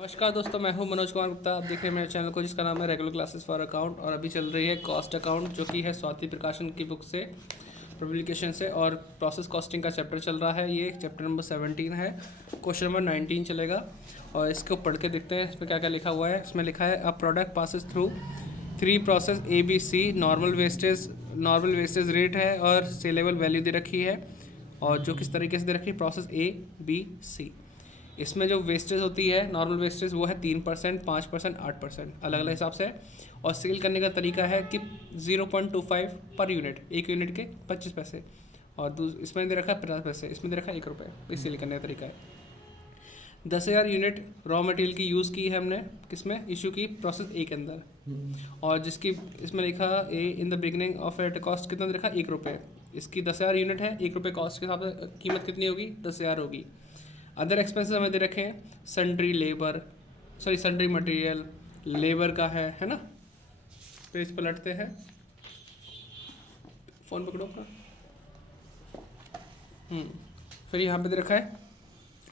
नमस्कार दोस्तों, मैं हूं मनोज कुमार गुप्ता। आप देख रहे हैं मेरे चैनल को जिसका नाम है रेगुलर क्लासेस फॉर अकाउंट। और अभी चल रही है कॉस्ट अकाउंट, जो कि है स्वाति प्रकाशन की बुक से, पब्लिकेशन से। और प्रोसेस कॉस्टिंग का चैप्टर चल रहा है। ये चैप्टर नंबर 17 है। क्वेश्चन नंबर 19 चलेगा और इसको पढ़ के देखते हैं इसमें क्या क्या लिखा हुआ है। इसमें लिखा है a product passes through 3 process ABC। Normal wastage rate है और सेलेबल वैल्यू दे रखी है, और जो किस तरीके से दे रखी है, प्रोसेस ABC। इसमें जो वेस्टेज होती है, नॉर्मल वेस्टेज, वो है 3%, 5%, 8%, अलग अलग हिसाब से। और सेल करने का तरीका है कि 0.25 पर यूनिट, एक यूनिट के 25 पैसे। और इसमें दे रखा है 50 पैसे, इसमें दे रखा है 1 रुपये। ये सेल करने का तरीका है। 10,000 यूनिट रॉ मटेरियल की यूज़ की है हमने, किसमें, इशू की प्रोसेस ए के अंदर। और जिसकी इसमें लिखा ए in the beginning of at cost कितना दे रखा है, 1 रुपये। इसकी 10,000 यूनिट है, 1 रुपये कॉस्ट के हिसाब से कीमत कितनी होगी, 10,000 होगी। अदर एक्सपेंसेस हमें दे रखे हैं, सन्ड्री मटेरियल, लेबर का है ना। पेज पलटते हैं, फ़ोन पकड़ो अपना। फिर यहाँ पे दे रखा है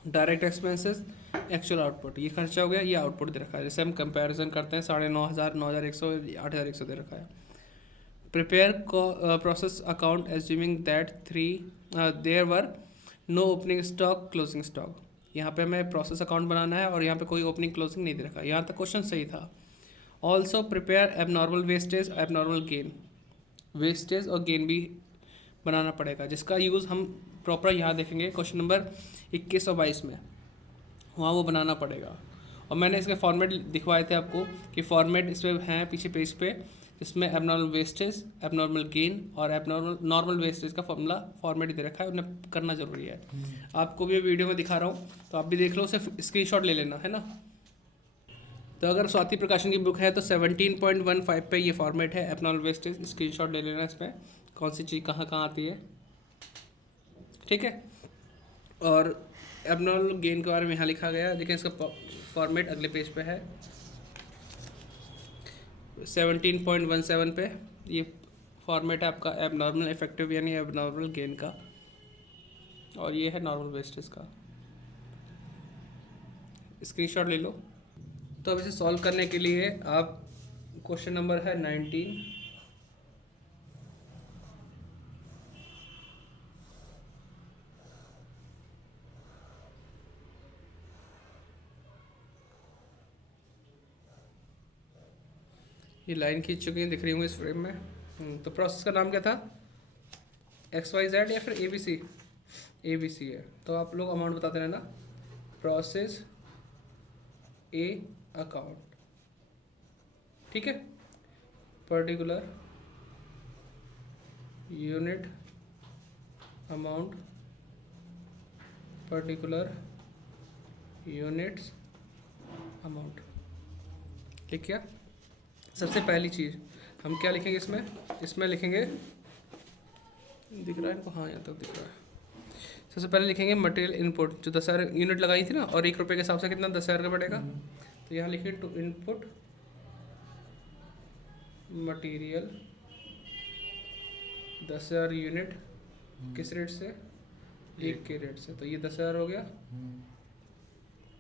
डायरेक्ट एक्सपेंसेस, एक्चुअल आउटपुट। ये खर्चा हो गया, ये आउटपुट दे रखा है। जैसे हम कंपैरिजन करते हैं, 9,500, 9,100, 8,100 दे रखा है। Prepare process account assuming that there were no opening stock, closing stock. यहाँ पे हमें प्रोसेस अकाउंट बनाना है और यहाँ पे कोई ओपनिंग क्लोजिंग नहीं दे रखा। यहाँ तक क्वेश्चन सही था। Also prepare abnormal wastage, abnormal gain. Wastage और गेन भी बनाना पड़ेगा, जिसका यूज़ हम प्रॉपर यहाँ देखेंगे क्वेश्चन नंबर 21 और 22 में, वहाँ वो बनाना पड़ेगा। और मैंने इसके फॉर्मेट दिखवाए थे आपको कि फॉर्मेट इसमें हैं पीछे पेज पे, इसमें एबनॉर्मल वेस्टेज, एबनॉर्मल गेन और नॉर्मल वेस्टेज का फॉर्मेट दे रखा है, उन्हें करना जरूरी है। आपको भी वीडियो में दिखा रहा हूँ, तो आप भी देख लो, सिर्फ स्क्रीनशॉट ले लेना है ना। तो अगर स्वाति प्रकाशन की बुक है तो 17.15 पे ये फॉर्मेट है एबनॉर्मल वेस्टेज। स्क्रीनशॉट ले लेना, इसमें कौन सी चीज़ कहाँ कहाँ आती है, ठीक है। और एबनॉर्मल गेन के बारे में यहाँ लिखा गया, लेकिन इसका फॉर्मेट अगले पेज पे है, 17.17 पे। ये फॉर्मेट है आपका एबनॉर्मल इफेक्टिव यानी एबनॉर्मल गेन का, और ये है नॉर्मल वेस्टेज का। स्क्रीनशॉट ले लो। तो अब इसे सॉल्व करने के लिए आप, क्वेश्चन नंबर है 19। ये लाइन खींच चुकी है, दिख रही होंगी इस फ्रेम में। तो प्रोसेस का नाम क्या था, XYZ या फिर ABC? ABC है, तो आप लोग अमाउंट बताते रहना। प्रोसेस ए अकाउंट, ठीक है। Particular unit amount, particular units amount. लिख क्या, सबसे पहली चीज़ हम क्या लिखेंगे इसमें लिखेंगे, दिख रहा है इनको, हाँ यहाँ तक दिख रहा है। सबसे पहले लिखेंगे मटेरियल इनपुट, जो 10,000 यूनिट लगाई थी ना, और 1 रुपये के हिसाब से कितना, 10,000 का पड़ेगा। तो यहाँ लिखिए टू इनपुट मटेरियल 10,000 यूनिट, किस रेट से, 1 के रेट से। तो ये 10,000 हो गया,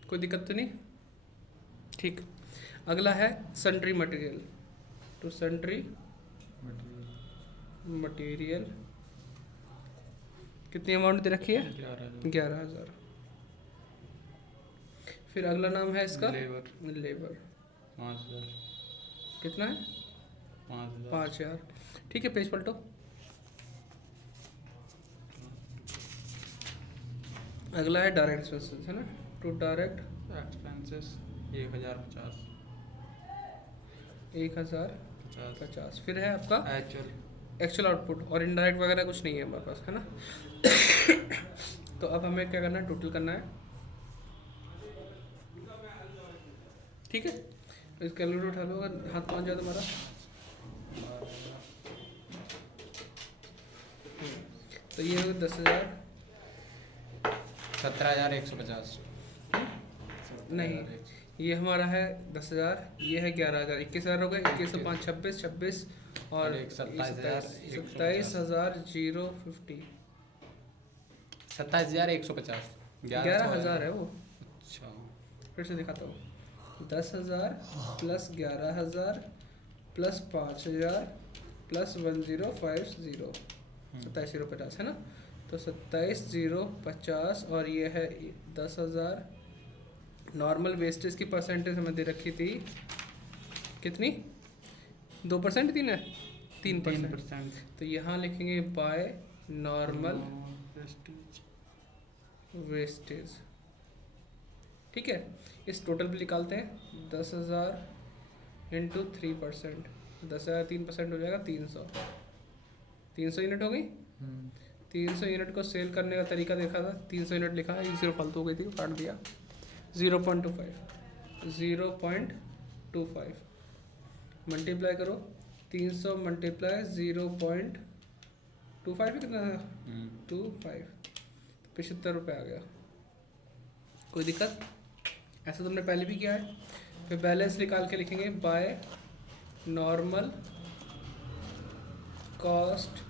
कोई दिक्कत तो नहीं, ठीक। अगला है sundry material, to sundry material कितनी अमाउंट दे रखी है, 11,000। फिर अगला नाम है इसका लेबर 5,000। कितना है, 5,000, ठीक है। पेज पलटो। अगला है डायरेक्ट एक्सपेंसेस, है ना, टू डायरेक्ट एक्सपेंसेस 1,050। 1,050। फिर है आपका एक्चुअल एक्चुअल आउटपुट, और इनडायरेक्ट वगैरह कुछ नहीं है हमारे पास, है ना। तो अब हमें क्या करना है, टोटल करना है, ठीक है। इस कैलकुलेटर उठा लो, अगर हाथ पहुंच जाए तुम्हारा। तो ये होगा 10,000, 17,150। नहीं, ये हमारा है 10,000, ये है 11,000, 21,000 हो गए। 21 से 5 26, 26 और 27,050। 27,150। 11,000 है वो। अच्छा, फिर से दिखाता हूँ, 10,000 प्लस 11,000 प्लस 5,000 प्लस 1050, 27,050 है ना। तो 27,050 और ये है 10,000। नॉर्मल वेस्टेज की परसेंटेज हमें दे रखी थी कितनी, 2% थी ना, 3%। तो यहाँ लिखेंगे बाय नॉर्मल वेस्टेज। ठीक है, इस टोटल पे निकालते हैं 10,000 इंटू 3%, 10,000 3% हो जाएगा 300 यूनिट हो गई। 300 यूनिट को सेल करने का तरीका देखा था, 300 यूनिट लिखा है, 0 फालतू हो गई थी, काट दिया। 0.25 मल्टीप्लाई करो, 300 मल्टीप्लाई 0.25 कितना है, 25, 75 रुपये आ गया। कोई दिक्कत? ऐसा तुमने पहले भी किया है। फिर बैलेंस निकाल के लिखेंगे by normal cost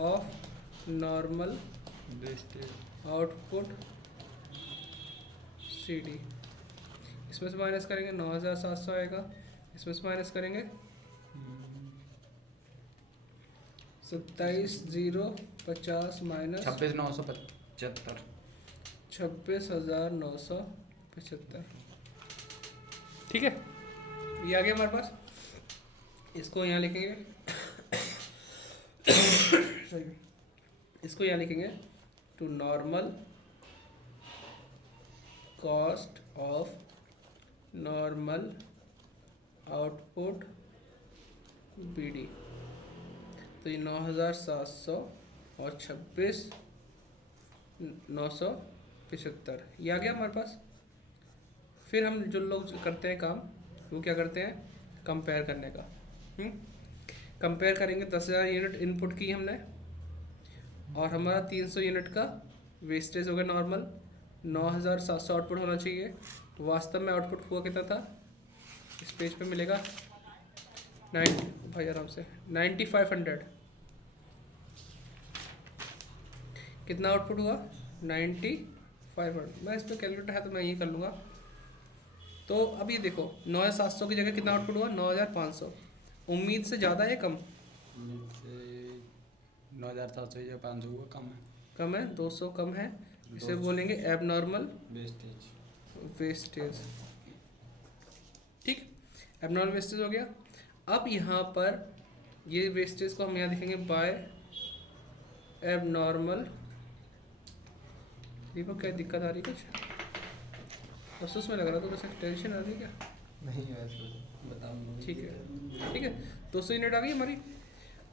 of normal output CD। इसमें से माइनस करेंगे 9,700 आएगा, इसमें से माइनस करेंगे 27,050 माइनस 26,975। 26,975। ठीक है, ये आ गया हमारे पास। इसको यहाँ लिखेंगे सही, इसको यहाँ लिखेंगे to normal cost of normal output BD। तो ये 9,700 और 26,975 ये आ गया हमारे पास। फिर हम जो लोग करते हैं काम, वो क्या करते हैं, कंपेयर करने का। कंपेयर करेंगे, 10,000 यूनिट इनपुट की हमने और हमारा 300 यूनिट का वेस्टेज हो गया नॉर्मल। 9,700 आउटपुट होना चाहिए, वास्तव में आउटपुट हुआ कितना था, इस पेज पे मिलेगा 90, भाई आराम से 9,500। कितना आउटपुट हुआ, 9,500। मैं इस पर कैलकुलेटर है तो मैं यही कर लूँगा। तो अब ये देखो 9,700 की जगह कितना आउटपुट हुआ, 9,500। उम्मीद से ज़्यादा है कम, 9,700 या 500 हुआ, कम है। कम है, 200 कम है। इसे बोलेंगे एबनॉर्मल वेस्टेज। ठीक, एबनॉर्मल वेस्टेज हो गया। अब यहाँ पर ये वेस्टेज को हम यहाँ लिखेंगे बाय एबनॉर्मल। देखो क्या दिक्कत आ रही, कुछ अफसोस में लग रहा था, तो टेंशन आ रही है क्या? नहीं है तो बताओ। ठीक है, ठीक है, 200 यूनिट आ गई हमारी।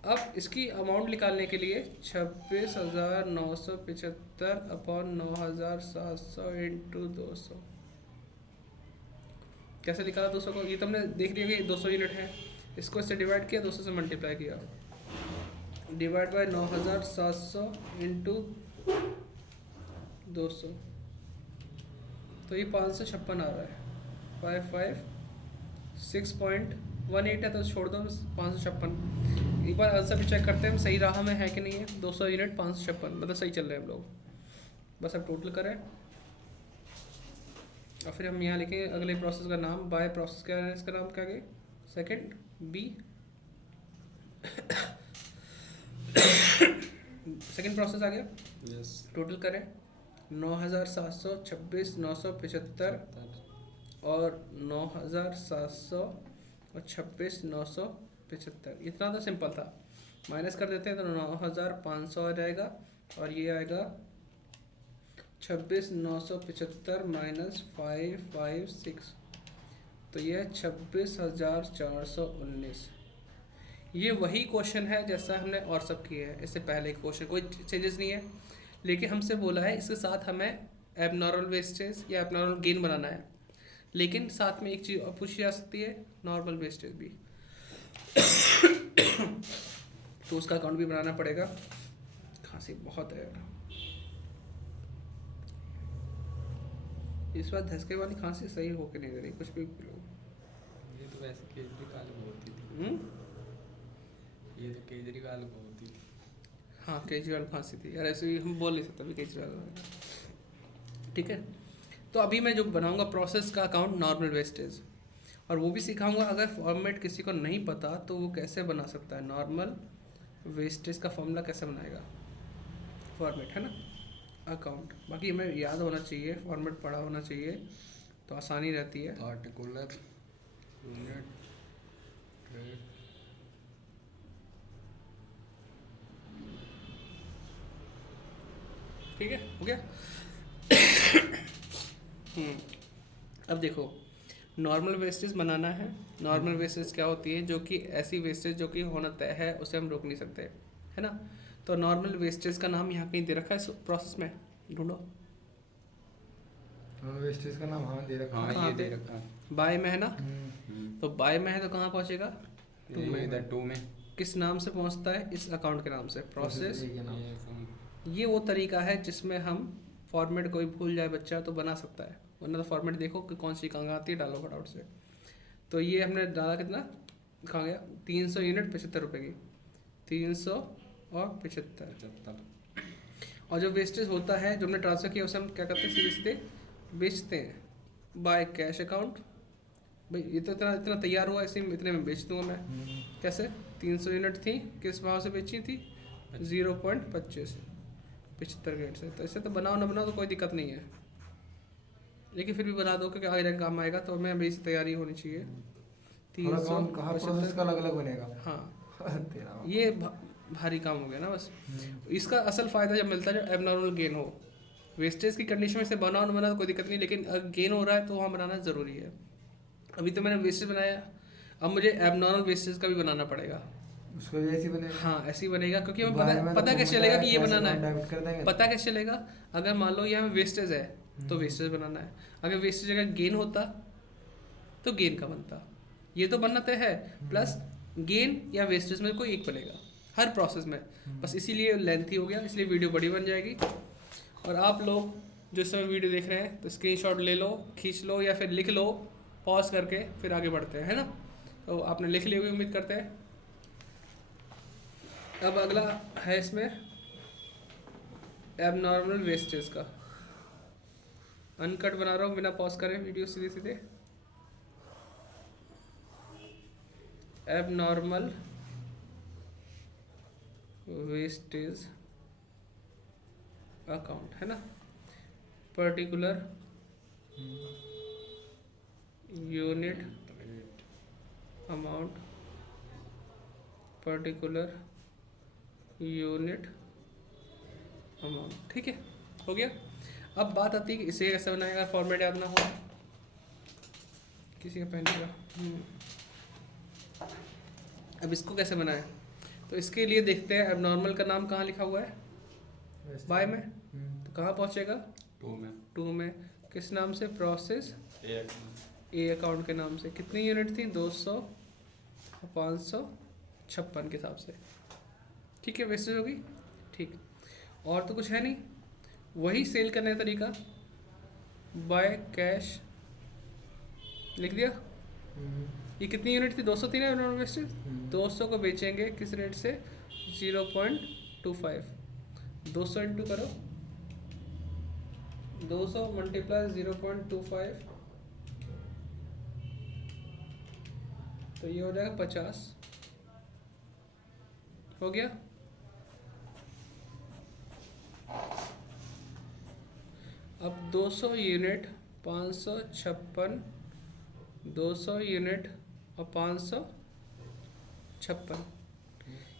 अब इसकी अमाउंट निकालने के लिए 26,975 अपॉन 9,700 इंटू 200। कैसे निकाला 200 को, ये तुमने देख लिया कि 200 यूनिट है, इसको इससे डिवाइड किया, 200 से मल्टीप्लाई किया, डिवाइड बाय 9,700 इंटू 200, तो ये 556 आ रहा है। 556.18 है, तो छोड़ दो 556। एक बार आंसर भी चेक करते हैं हम सही राह में है कि नहीं है। 200 यूनिट 556, मतलब सही चल रहे हैं हम लोग। बस अब टोटल करें और फिर हम यहाँ लिखेंगे अगले प्रोसेस का नाम। बाय प्रोसेस क्या है, इसका नाम क्या है, सेकंड B। सेकंड प्रोसेस आ गया। यस, टोटल करें 9,726, 975 और 9,700 और 26,975। इतना तो सिंपल था, माइनस कर देते हैं तो 9,500 आ जाएगा और ये आएगा 26,975 माइनस 556, तो ये है 26,419। ये वही क्वेश्चन है जैसा हमने और सब किए हैं इससे पहले। क्वेश्चन कोई चेंजेस नहीं है, लेकिन हमसे बोला है इसके साथ हमें एबनॉर्मल वेस्टेज या एबनॉर्मल गेन बनाना है, लेकिन साथ में एक चीज़ और पूछी जा सकती है, नॉर्मल वेस्टेज भी। तो उसका अकाउंट भी बनाना पड़ेगा। खांसी बहुत है यार, इस बार धसके वाली खांसी सही होके नहीं दे रही, कुछ भी लो। ये तो वैसे केजरीवाल को होती थी। ये तो केजरीवाल को होती थी। हाँ, केजरीवाल खांसी थी यार, ऐसे भी हम बोल नहीं सकते अभी केजरीवाल। ठीक है, तो अभी मैं जो बनाऊंगा प्रोसेस का अकाउंट नॉर्मल वेस्टेज, और वो भी सिखाऊंगा अगर फॉर्मेट किसी को नहीं पता तो वो कैसे बना सकता है, नॉर्मल वेस्टेज का फॉर्मूला कैसे बनाएगा, फॉर्मेट है ना, अकाउंट। बाकी हमें याद होना चाहिए, फॉर्मेट पढ़ा होना चाहिए तो आसानी रहती है। पार्टिकुलर यूनिट रेट ठीक है, हो गया। अब देखो नॉर्मल वेस्टेज बनाना है। नॉर्मल वेस्टेज क्या होती है, जो कि ऐसी वेस्टेज जो कि होना तय है, उसे हम रोक नहीं सकते, है ना। तो नॉर्मल वेस्टेज का नाम यहाँ कहीं दे रखा है इस प्रोसेस में, ढूंढो। वेस्टेज का नाम हाँ दे रखा है। हाँ कहाँ ये पे? दे रखा है। बाय में है ना, हम्म। तो बाय में है तो कहाँ पहुँचेगा, टू में, इधर टू में किस नाम से पहुँचता है, इस अकाउंट के नाम से, प्रोसेस। A के नाम। ये फोन ये वो तरीका है जिसमें हम फॉर्मेट कोई भूल जाए बच्चा तो बना सकता है, वरना तो फॉर्मेट देखो कि कौन सी कहाँ आती है, डालो फटाफट से। तो ये हमने डाला कितना, कहाँ गया, 300 यूनिट 75 रुपये की, 300 और 75। 75 और जो वेस्टेज होता है जो हमने ट्रांसफ़र किया उसे हम क्या करते हैं, सीधे सीधे बेचते हैं बाय कैश अकाउंट। भाई ये तो इतना इतना तैयार हुआ, इसी में इतने में बेच दूंगा मैं। कैसे, 300 यूनिट थी, किस भाव से बेची थी, 0.25 75 रेट से। तो इससे तो बनाओ ना बनाओ तो कोई दिक्कत नहीं है, लेकिन फिर भी बना दो क्योंकि आगे जाके काम आएगा, तो हमें अभी से तैयारी होनी चाहिए। हर अकाउंट का हर प्रोसेस का 375, अलग अलग बनेगा। हाँ तेरा ये भारी काम हो गया ना बस। इसका असल फ़ायदा जब मिलता है जब एबनॉर्मल गेन हो। वेस्टेज की कंडीशन में से बनाओ ना बनाओ कोई दिक्कत नहीं, लेकिन अगर गेन हो रहा है तो वहाँ बनाना ज़रूरी है। अभी तो मैंने वेस्टेज बनाया, अब मुझे एबनॉर्मल वेस्टेज का भी बनाना पड़ेगा। उसका भी ऐसे ही बनेगा। हाँ ऐसे ही बनेगा, क्योंकि हमें बारे में पता तो पता कैसे तुम चलेगा बताया कि ये कैसे बनाना है, डेबिट कर देंगे। पता कैसे चलेगा। अगर मान लो ये हमें वेस्टेज है तो वेस्टेज बनाना है, अगर वेस्टेज अगर गेन होता तो गेन का बनता, ये तो बनना तय है। प्लस गेन या वेस्टेज में कोई एक बनेगा हर प्रोसेस में। बस इसीलिए लेंथी हो गया, इसलिए वीडियो बड़ी बन जाएगी। और आप लोग जो इस समय वीडियो देख रहे हैं तो स्क्रीनशॉट ले लो, खींच लो या फिर लिख लो पॉज करके, फिर आगे बढ़ते हैं, है ना। तो आपने लिख ली होगी उम्मीद करते हैं। अब अगला है इसमें एबनॉर्मल वेस्टेज का, अनकट बना रहा हूँ बिना पॉज करे वीडियो, सीधे सीधे। एबनॉर्मल वेस्टेज अकाउंट, है ना, particular unit rate amount, particular unit amount, ठीक है, हो गया। अब बात आती है कि इसे कैसे बनाएगा, फॉर्मेट याद ना हो किसी का पेन का। अब इसको कैसे बनाए, तो इसके लिए देखते हैं एबनॉर्मल का नाम कहाँ लिखा हुआ है, बाय में, तो कहाँ पहुँचेगा, टू में, टू में, किस नाम से, प्रोसेस एक ए अकाउंट के नाम से। कितनी यूनिट थी, 200 और 556 के हिसाब से, ठीक है, वेस्टेज होगी, ठीक। और तो कुछ है नहीं, वही सेल करने का तरीका, बाय कैश लिख दिया। ये कितनी यूनिट थी, 200 थी ना वेस्टेज, 200 को बेचेंगे किस रेट से, 0.25, 200 इंटू करो, 200 मल्टीप्लाई 0.25, तो ये हो जाएगा 50, हो गया। अब 200 यूनिट 556, 200 यूनिट और 556,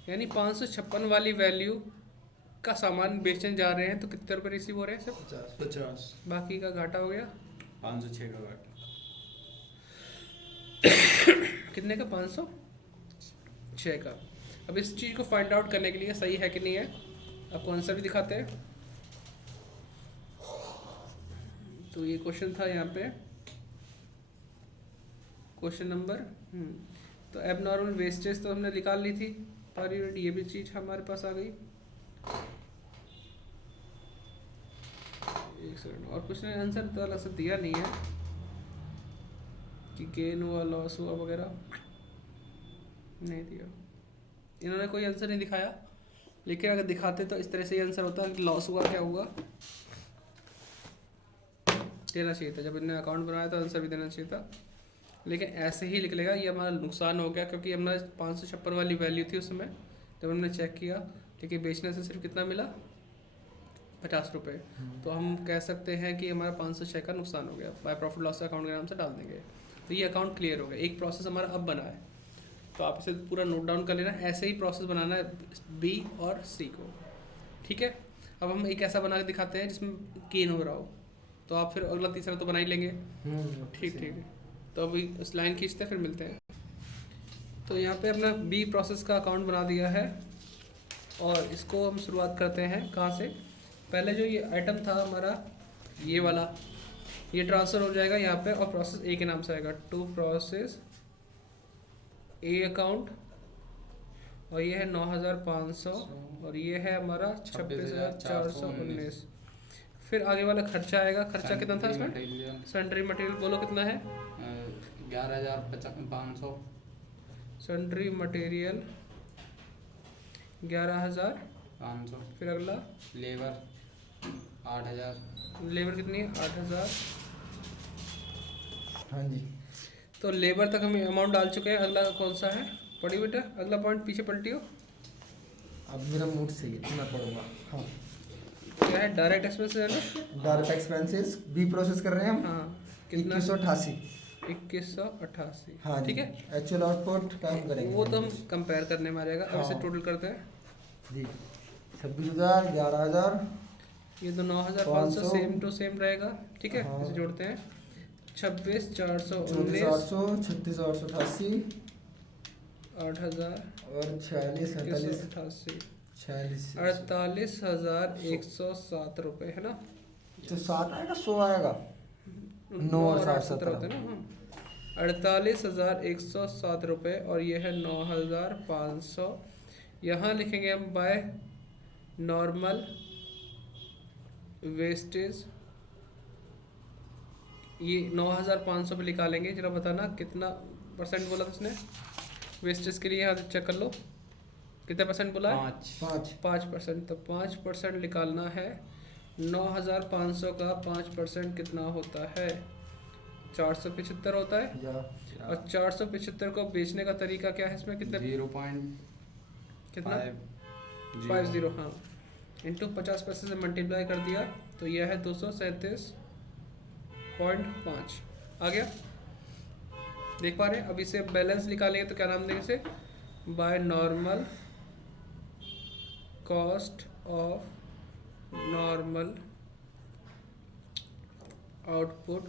यानी 556 वाली वैल्यू का सामान बेचने जा रहे हैं, तो कितने रुपए रिसीव हो रहे हैं सिर्फ, 50, बाकी का घाटा हो गया 506 का घाटा। कितने का, 506 का। अब इस चीज़ को फाइंड आउट करने के लिए सही है कि नहीं है, आपको आंसर भी दिखाते हैं। तो ये क्वेश्चन था यहाँ पे, क्वेश्चन नंबर तो एबनॉर्मल वेस्टेज तो हमने निकाल ली थी पर यूनिट, ये भी चीज़ हमारे पास आ गई। एक सेकंड, और कुछ ने आंसर तो अलग से दिया नहीं है कि गेन हुआ लॉस हुआ वगैरह, नहीं दिया इन्होंने, कोई आंसर नहीं दिखाया। लेकिन अगर दिखाते तो इस तरह से ही आंसर होता कि लॉस हुआ क्या हुआ, देना चाहिए था। जब इन्होंने अकाउंट बनाया तो आंसर भी देना चाहिए था। लेकिन ऐसे ही लिख लेगा, ये हमारा नुकसान हो गया क्योंकि हमारा 556 वाली वैल्यू थी उसमें जब हमने चेक किया, लेकिन बेचने से सिर्फ कितना मिला 50 रुपये। तो हम कह सकते हैं कि हमारा 506 का नुकसान हो गया, बाय प्रॉफिट लॉस अकाउंट के नाम से डाल देंगे। तो ये अकाउंट क्लियर हो गया, एक प्रोसेस हमारा अब बना है, तो आप इसे पूरा नोट डाउन कर लेना। ऐसे ही प्रोसेस बनाना है बी और सी को, ठीक है। अब हम एक ऐसा बना के दिखाते हैं जिसमें गेन हो रहा हो, तो आप फिर अगला तीसरा तो बना ही लेंगे। ठीक ठीक है, तो अभी उस लाइन खींचते हैं फिर मिलते हैं। तो यहाँ पे अपना बी प्रोसेस का अकाउंट बना दिया है और इसको हम शुरुआत करते हैं कहाँ से। पहले जो ये आइटम था हमारा ये वाला, ये ट्रांसफ़र हो जाएगा यहाँ पे और प्रोसेस ए के नाम से आएगा, टू प्रोसेस ए अकाउंट, और ये है 9,500 और ये है हमारा 26,419। फिर आगे वाला खर्चा आएगा, खर्चा कितना था इसमें, सन्ड्री मटेरियल बोलो कितना है, 11,500। Sundry material 11,500। फिर अगला लेबर 8,000। लेबर कितनी है 8,000। हाँ जी। तो लेबर तक हम अमाउंट डाल चुके हैं। अगला कौन सा है, पढ़ी बेटा अगला पॉइंट, पीछे पलटियो। अब मेरा मूड सही है तो मैं पढ़ूंगा। हाँ, क्या है, डायरेक्ट एक्सपेंस है ना, डायरेक्ट एक्सपेंसेस बी प्रोसेस कर रहे हैं हम। हाँ कितना, 2188। 2188। हाँ ठीक है, एक्चुअल आउटपुट काम करेंगे वो तो हम कंपेयर करने में आ जाएगा। अब इसे हाँ। टोटल करते हैं जी। 26,000, 11,000, ये तो 9,500 500 सेम टू सेम रहेगा। ठीक है, हाँ। इसे जोड़ते हैं 26,419, 34,800, 36,888 8,000 और 46,48, 188, 46। 48,107 रुपये है ना। तो 7 आएगा 100 आएगा। 9 और 7 17 होते हैं ना, हाँ। 48,107 रुपये और ये है 9,500। यहाँ लिखेंगे हम बाय नॉर्मल वेस्टेज, ये 9,500 पे निकालेंगे। जरा बताना कितना परसेंट बोला था उसने वेस्टेज के लिए, यहाँ चेक कर लो कितने परसेंट बोला है, 5%। तो 5% निकालना है। 9,500 का 5% कितना होता है, 475 होता है। या और 475 को बेचने का तरीका क्या है, इसमें कितने, 0.50। कितना 50, हाँ, इंटू 50 पैसे से मल्टीप्लाई कर दिया तो यह है 237.5 आ गया। देख पा रहे हैं। अब इसे बैलेंस निकालेंगे तो क्या नाम देंगे इसे, by normal cost of normal output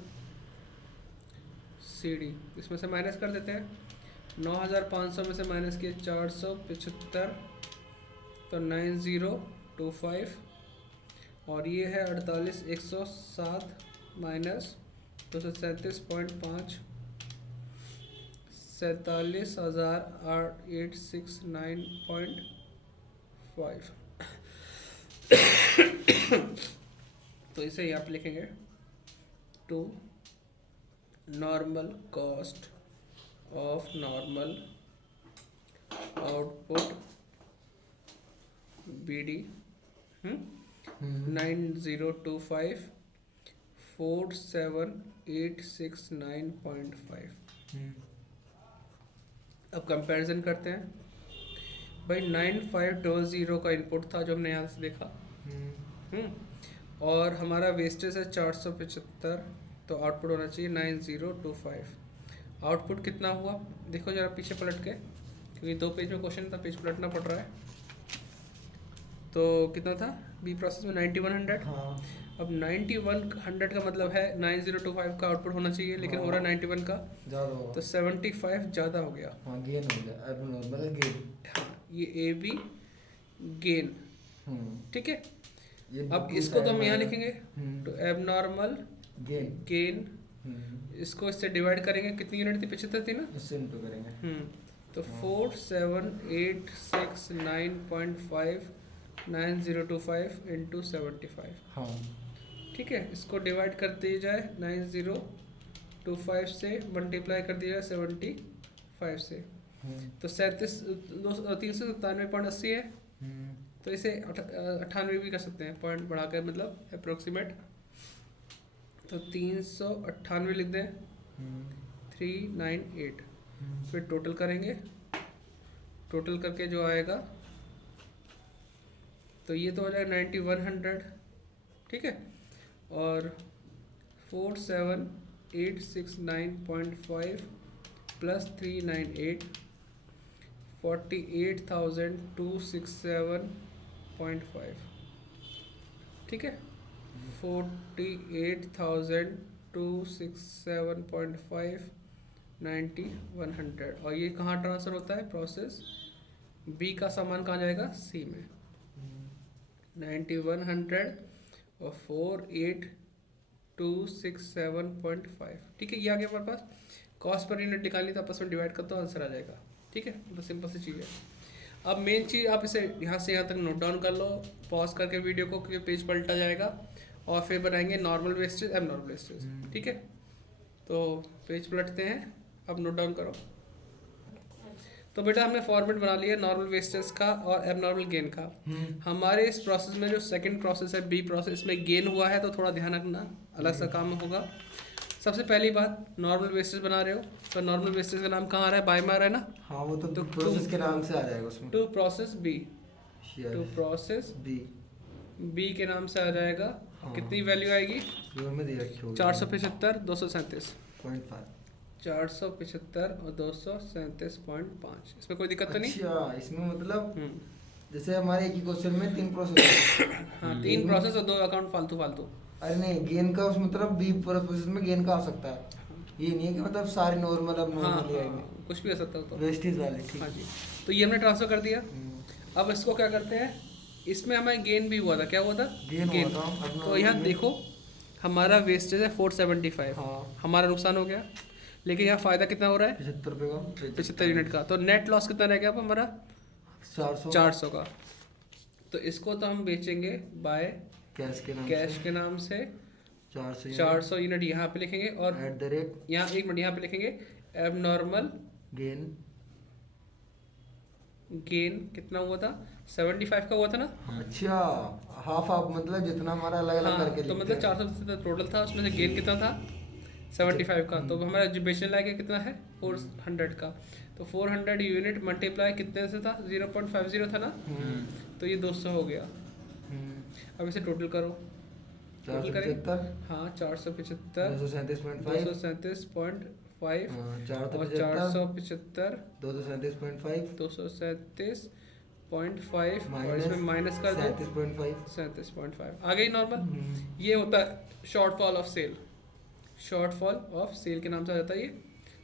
CD। इसमें से माइनस कर देते हैं, 9,500 में से माइनस किए 475 तो 9025 और ये है 48,107 माइनस 237.5 47,869.5 तो इसे यहाँ पे लिखेंगे to normal cost of normal output BD 9025 47,869.5। अब कंपैरिजन करते हैं भाई, 9500 का इनपुट था जो हमने यहाँ से देखा, और हमारा वेस्टेज है 475, तो आउटपुट होना चाहिए 9025। आउटपुट कितना हुआ देखो जरा पीछे पलट के, क्योंकि 2 पेज में क्वेश्चन था, पेज पलटना पड़ रहा है। तो कितना था बी प्रोसेस में 9100। हाँ। अब 9100 का मतलब है 9025 का आउटपुट होना चाहिए, लेकिन हो रहा है 91 का, ज़्यादा होगा। तो 75 ज़्यादा हो गया। हाँ, गेन हो गया, एबनॉर्मल गेन। हाँ, ये ए बी गेन, ठीक है। ये अब इसको तो हम यहाँ है। लिखेंगे तो एबनॉर्मल गेन। गेन, इसको इससे डिवाइड करेंगे, कितनी यूनिट थी, 75 थी ना, इससे इनटू करेंगे। तो 47,869.5 इंटू 75। हाँ। ठीक है, इसको डिवाइड कर दिया जाए 9025 से, मल्टीप्लाई कर दिया जाए 75 से, तो 397.80 है। तो इसे 98 भी कर सकते हैं, पॉइंट बढ़ा कर, मतलब अप्रोक्सीमेट। तो 398 लिख दें, 398। फिर टोटल करेंगे, टोटल करके जो आएगा तो ये तो हो जाएगा 9100, ठीक है। और 47869.5 प्लस 398 48,267.5, ठीक है। 48,267.5 9100। और ये कहाँ ट्रांसफ़र होता है? प्रोसेस बी का सामान कहाँ जाएगा? सी में। 9100 और 48,267.5, ठीक है। ये आ गया हमारे पास। कॉस्ट पर यूनिट निकालनी तो आपस में डिवाइड कर दो, आंसर आ जाएगा, ठीक है। तो सिंपल सी चीज़ है। अब मेन चीज़ आप इसे यहाँ से यहाँ तक नोट डाउन कर लो, पॉज करके वीडियो को, क्योंकि पेज पलटा जाएगा। और फिर बनाएंगे नॉर्मल वेस्टेज, एब नॉर्मल वेस्टेज, ठीक है। तो पेज पलटते हैं, अब नोट डाउन करो। तो बेटा हमने फॉर्मेट बना लिया नॉर्मल वेस्टेज का और एबनॉर्मल गेन का। हमारे इस प्रोसेस में जो सेकंड प्रोसेस है बी प्रोसेस में गेन हुआ है, तो थोड़ा ध्यान रखना, अलग सा काम होगा। सबसे पहली बात, नॉर्मल वेस्टेज बना रहे हो तो नॉर्मल वेस्टेज का नाम कहाँ आ रहा है? बाय में आ रहा है ना। हाँ, वो तो प्रोसेस के नाम से आ जाएगा उसमें। To process B, to process B के नाम से आ जाएगा। हाँ। कितनी वैल्यू आएगी? जो हमें दे रखी होगी 475 237, 0.5। 475 और 237.5। इसमें कोई दिक्कत तो नहीं? अच्छा, इसमें मतलब जैसे हमारे एक ही क्वेश्चन में 3 प्रोसेस हाँ, 3 प्रोसेस और 2 अकाउंट फालतू। अरे नहीं, गेन का उस मतलब बी प्रोसेस में गेन का आ सकता है। ये नहीं है कि मतलब सारे नॉर्मल अब नॉर्मल आएंगे, कुछ भी हो सकता हो तो वेस्टेज वाले, ठीक। हाँ जी। तो ये हमने ट्रांसफर कर दिया। अब इसको क्या करते हैं, इसमें हमें गेन भी हुआ था। क्या हुआ था? गेन हुआ था। तो यहाँ देखो हमारा वेस्टेज है 475, हाँ। हमारा नुकसान हो गया। लेकिन यहाँ फ़ायदा कितना हो रहा है? 75 रुपये का, 75 यूनिट का। तो नेट लॉस कितना रह गया अब हमारा? 400 का। तो इसको तो हम बेचेंगे बाय कैश के नाम से। 400 यूनिट यहाँ पे लिखेंगे और यहाँ एक मिनट यहाँ पे लिखेंगे एबनॉर्मल गेन कितना हुआ था? 75 का हुआ था ना। अच्छा, हाफ मतलब जितना हमारा अलग अलग करके तो मतलब 400 टोटल था, उसमें से गेन कितना था? 75 का। तो हमारा जो बेचने लायक कितना है? 400 का। तो 400 यूनिट मल्टीप्लाई कितने से था? 0.50 था ना। तो ये 200 हो गया। अब इसे टोटल करो। टोटल करें? हाँ, 475 237.5 और 475 237.5 और इसमें माइनस कर दो 37.5 आ गई नॉर्मल। ये होता है shortfall of sale. Shortfall of sale के नाम से आ जाता है ये।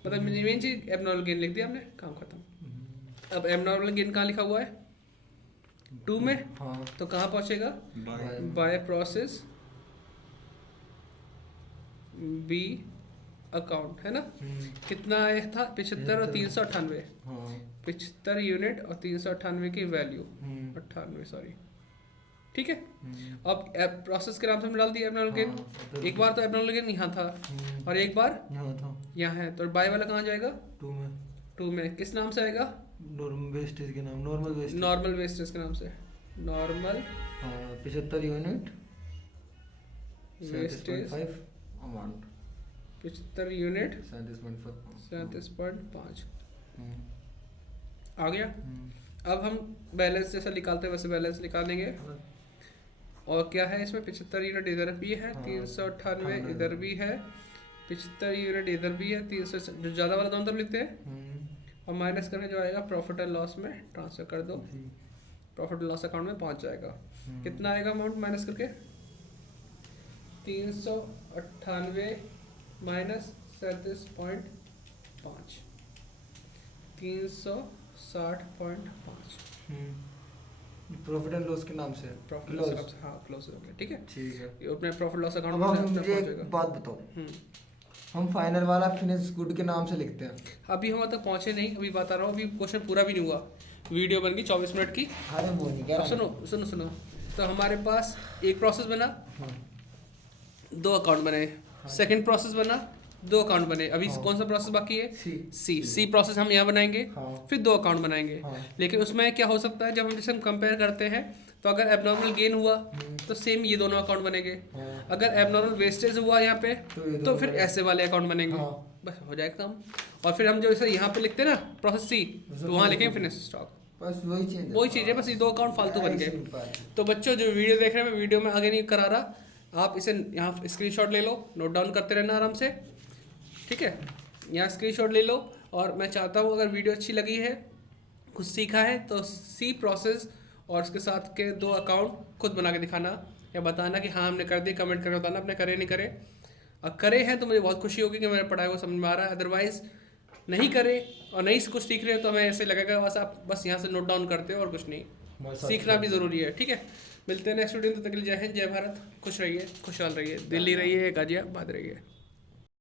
मतलब मेन चीज एबनॉर्मल गेन लिख दिया हमने, काम खत्म। अब एबनॉर्मल गेन कहाँ लिखा हुआ है? 2 में। हाँ। तो कहाँ पहुँचेगा? बाय प्रोसेस बी अकाउंट, है ना। कितना आया था? 75 और 398। 75 यूनिट और 398 की वैल्यू 98, सॉरी, ठीक है। अब प्रोसेस के नाम से हमने डाल दिया एबनॉर्मल गेन। एक बार तो एबनॉर्मल गेन यहाँ था और एक बार यहाँ है। तो बाय वाला कहाँ जाएगा? 2 में। किस नाम से आएगा? नॉर्मल वेस्टेज के नाम, नॉर्मल वेस्टेज के नाम से। Normal 75 unit wastage amount 75 unit 37.5 आ गया। अब हम बैलेंस जैसा निकालते हैं वैसे बैलेंस निकालेंगे। और क्या है इसमें? 75 यूनिट इधर भी है, 398 इधर भी है, 75 यूनिट इधर भी है, 300 जो ज़्यादा वाला दोनों तरफ लिखते हैं। और माइनस करके जो आएगा प्रॉफिट एंड लॉस में ट्रांसफर कर दो, प्रॉफिट एंड लॉस अकाउंट में पहुंच जाएगा। कितना आएगा अमाउंट माइनस करके? 398 माइनस 37.5 360.5 प्रॉफिट एंड लॉस के नाम से। प्रॉफिट लॉस अकाउंट, हाँ क्लोज हो गया, ठीक है। ठीक है, ये अपने प्रॉफिट लॉस अकाउंट अब में हम पहुंच मुझे जाएगा। एक बात बताओ, हम फाइनल वाला फिनिश गुड के नाम से लिखते हैं। अभी हम तक पहुंचे नहीं, अभी बता रहा हूँ, अभी क्वेश्चन पूरा भी नहीं हुआ। वीडियो बन गई 24 मिनट की। अरे वो नहीं क्या, सुनो। तो हमारे पास एक प्रोसेस बना, 2 अकाउंट बने। सेकंड प्रोसेस बना, 2 अकाउंट बने। अभी कौन सा प्रोसेस बाकी है? सी प्रोसेस हम यहाँ बनाएंगे। फिर 2 अकाउंट बनाएंगे। लेकिन उसमें क्या हो सकता है, जब हम जैसे हम कंपेयर करते हैं तो अगर एबनॉर्मल गेन हुआ तो सेम ये दोनों अकाउंट बनेंगे। हाँ। अगर एबनॉर्मल वेस्टेज हुआ यहाँ पे तो ये तो दोनों फिर बनेंगे। ऐसे वाले अकाउंट बनेंगे। हाँ। बस हो जाएगा काम। और फिर हम जो इसे यहाँ पे लिखते हैं ना प्रोसेस सी, तो वहाँ लिखेंगे फिनिश स्टॉक। बस वही चीज वही चीज़ है, बस ये दो अकाउंट फालतू बन गए। सिंपल। तो बच्चों जो वीडियो देख रहे हैं, मैं वीडियो में आगे नहीं करा रहा, आप इसे यहाँ स्क्रीनशॉट ले लो, नोट डाउन करते रहना आराम से, ठीक है। यहाँ स्क्रीनशॉट ले लो। और मैं चाहता हूँ अगर वीडियो अच्छी लगी है, कुछ सीखा है, तो सी प्रोसेस और उसके साथ के दो अकाउंट खुद बना के दिखाना या बताना कि हाँ हमने कर दी, कमेंट करके बताना अपने करे नहीं करे। और करे हैं तो मुझे बहुत खुशी होगी कि मेरे पढ़ाई को समझ में आ रहा है। अदरवाइज़ नहीं करे और नहीं कुछ सीख रहे हो तो हमें ऐसे लगेगा बस आप बस यहाँ से नोट डाउन करते हो और कुछ नहीं। बस सीखना भी ज़रूरी है, ठीक है। मिलते हैं नेक्स्ट वीडियो में, तब तक के लिए जय हिंद, जय भारत, खुश रहिए, खुशहाल रहिए, दिल्ली रहिए, गाजियाबाद रहिए।